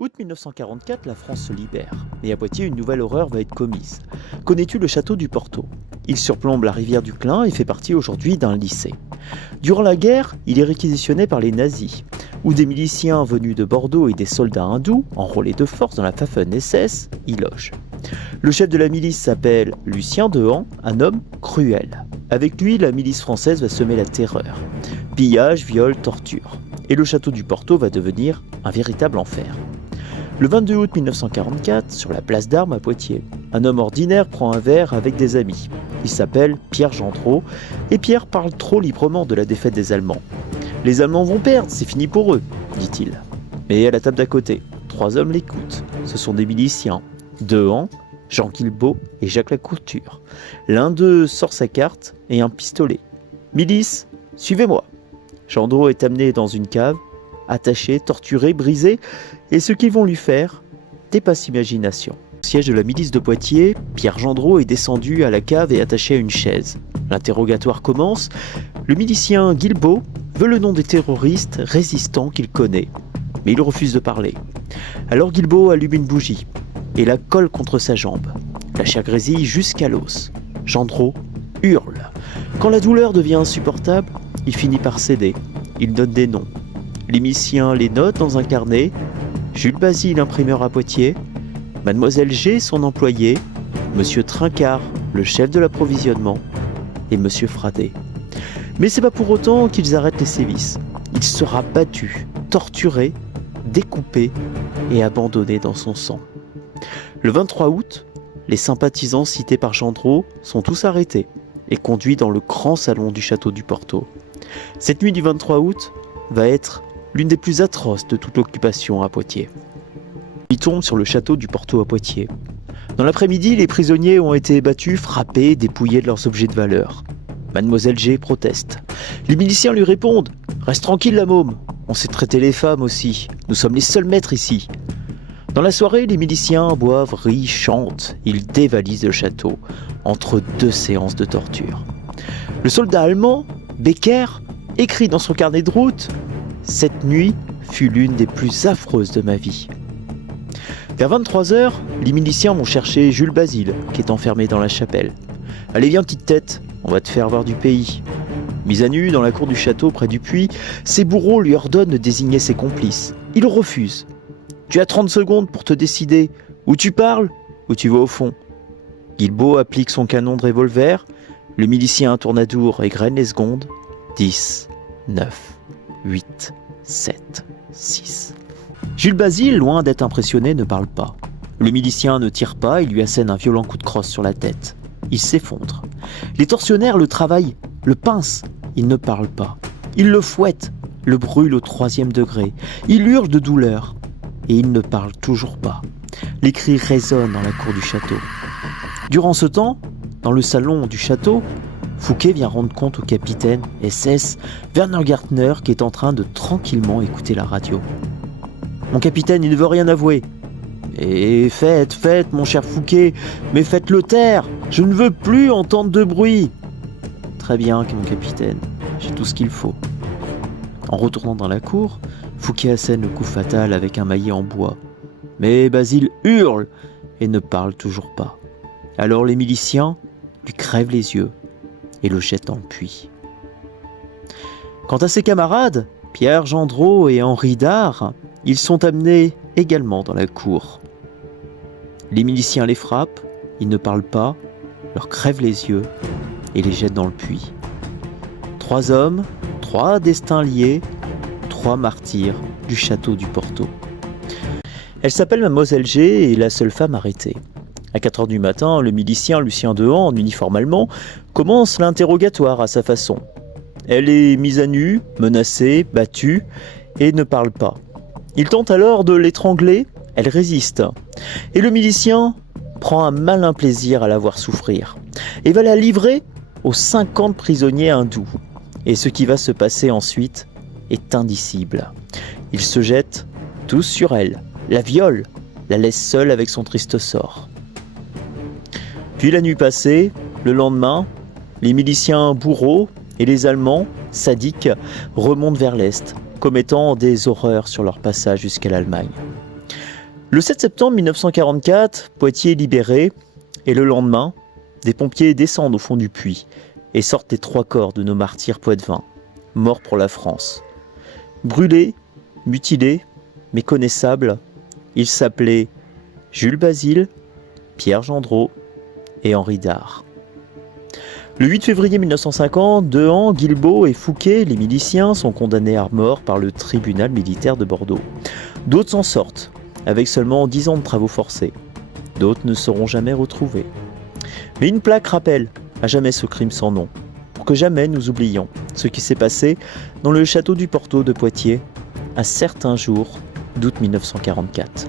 Août 1944, la France se libère. Et à Poitiers, une nouvelle horreur va être commise. Connais-tu le château du Porto? Il surplombe la rivière du Clin et fait partie aujourd'hui d'un lycée. Durant la guerre, il est réquisitionné par les nazis, où des miliciens venus de Bordeaux et des soldats hindous, enrôlés de force dans la Waffen-SS, y logent. Le chef de la milice s'appelle Lucien Dehan, un homme cruel. Avec lui, la milice française va semer la terreur. Pillage, viol, torture. Et le château du Porto va devenir un véritable enfer. Le 22 août 1944, sur la place d'Armes à Poitiers, un homme ordinaire prend un verre avec des amis. Il s'appelle Pierre Gendreau, et Pierre parle trop librement de la défaite des Allemands. « Les Allemands vont perdre, c'est fini pour eux », dit-il. Mais à la table d'à côté, 3 hommes l'écoutent. Ce sont des miliciens, Dehan, Jean Guilbeault et Jacques Lacouture. L'un d'eux sort sa carte et un pistolet. « Milice, suivez-moi !» Gendreau est amené dans une cave, attaché, torturé, brisé, et ce qu'ils vont lui faire dépasse imagination. Au siège de la milice de Poitiers, Pierre Gendreau est descendu à la cave et attaché à une chaise. L'interrogatoire commence. Le milicien Guilbeault veut le nom des terroristes résistants qu'il connaît, mais il refuse de parler. Alors Guilbeault allume une bougie et la colle contre sa jambe. La chair grésille jusqu'à l'os. Gendreau hurle. Quand la douleur devient insupportable, il finit par céder. Il donne des noms. Les miliciens les notent dans un carnet. Jules Basile, imprimeur à Poitiers. Mademoiselle G, son employé. Monsieur Trincard, le chef de l'approvisionnement. Et Monsieur Fradet. Mais c'est pas pour autant qu'ils arrêtent les sévices. Il sera battu, torturé, découpé et abandonné dans son sang. Le 23 août, les sympathisants cités par Gendreau sont tous arrêtés et conduits dans le grand salon du château du Porto. Cette nuit du 23 août va être l'une des plus atroces de toute l'occupation à Poitiers. Il tombe sur le château du Porto à Poitiers. Dans l'après-midi, les prisonniers ont été battus, frappés, dépouillés de leurs objets de valeur. Mademoiselle G proteste. Les miliciens lui répondent « Reste tranquille la môme, on sait traiter les femmes aussi, nous sommes les seuls maîtres ici ». Dans la soirée, les miliciens boivent, rient, chantent, ils dévalisent le château, entre 2 séances de torture. Le soldat allemand, Becker, écrit dans son carnet de route « Cette nuit fut l'une des plus affreuses de ma vie ». Vers 23h, les miliciens vont chercher Jules Basile, qui est enfermé dans la chapelle. « Allez viens petite tête, on va te faire voir du pays ». Mis à nu dans la cour du château près du puits, ses bourreaux lui ordonnent de désigner ses complices. Il refuse. « Tu as 30 secondes pour te décider, ou tu parles, ou tu vas au fond ». Guilbeault applique son canon de revolver, le milicien tourne à tour et graine les secondes. 10, 9, 8, 7, 6. Jules Basile, loin d'être impressionné, ne parle pas. Le milicien ne tire pas, il lui assène un violent coup de crosse sur la tête. Il s'effondre. Les tortionnaires le travaillent, le pincent. Il ne parle pas. Il le fouette, le brûle au 3e degré. Il hurle de douleur. Et il ne parle toujours pas. Les cris résonnent dans la cour du château. Durant ce temps, dans le salon du château, Fouquet vient rendre compte au capitaine SS Werner Gartner qui est en train de tranquillement écouter la radio. « Mon capitaine, il ne veut rien avouer. »« Et faites, mon cher Fouquet, mais faites-le taire. Je ne veux plus entendre de bruit. »« Très bien, mon capitaine, j'ai tout ce qu'il faut. » En retournant dans la cour, Fouquet assène le coup fatal avec un maillet en bois. Mais Basile hurle et ne parle toujours pas. Alors les miliciens lui crèvent les yeux et le jettent dans le puits. Quant à ses camarades, Pierre Gendreau et Henri Dard, ils sont amenés également dans la cour. Les miliciens les frappent, ils ne parlent pas, leur crèvent les yeux et les jettent dans le puits. 3 hommes, 3 destins liés, 3 martyrs du château du Porto. Elle s'appelle Mademoiselle G et est la seule femme arrêtée. À 4h du matin, le milicien Lucien Dehan, en uniforme allemand, commence l'interrogatoire à sa façon. Elle est mise à nu, menacée, battue et ne parle pas. Il tente alors de l'étrangler, elle résiste. Et le milicien prend un malin plaisir à la voir souffrir et va la livrer aux 50 prisonniers hindous. Et ce qui va se passer ensuite est indicible. Ils se jettent tous sur elle, la violent, la laissent seule avec son triste sort. Puis la nuit passée, le lendemain, les miliciens bourreaux et les Allemands, sadiques, remontent vers l'Est, commettant des horreurs sur leur passage jusqu'à l'Allemagne. Le 7 septembre 1944, Poitiers est libéré et le lendemain, des pompiers descendent au fond du puits et sortent les 3 corps de nos martyrs poitevins, morts pour la France. Brûlés, mutilés, méconnaissables, ils s'appelaient Jules Basile, Pierre Gendreau et Henri Dard. Le 8 février 1950, Dehan, Guilbault et Fouquet, les miliciens, sont condamnés à mort par le tribunal militaire de Bordeaux. D'autres s'en sortent, avec seulement 10 ans de travaux forcés. D'autres ne seront jamais retrouvés. Mais une plaque rappelle à jamais ce crime sans nom, pour que jamais nous oublions ce qui s'est passé dans le château du Porteau de Poitiers, un certain jour d'août 1944.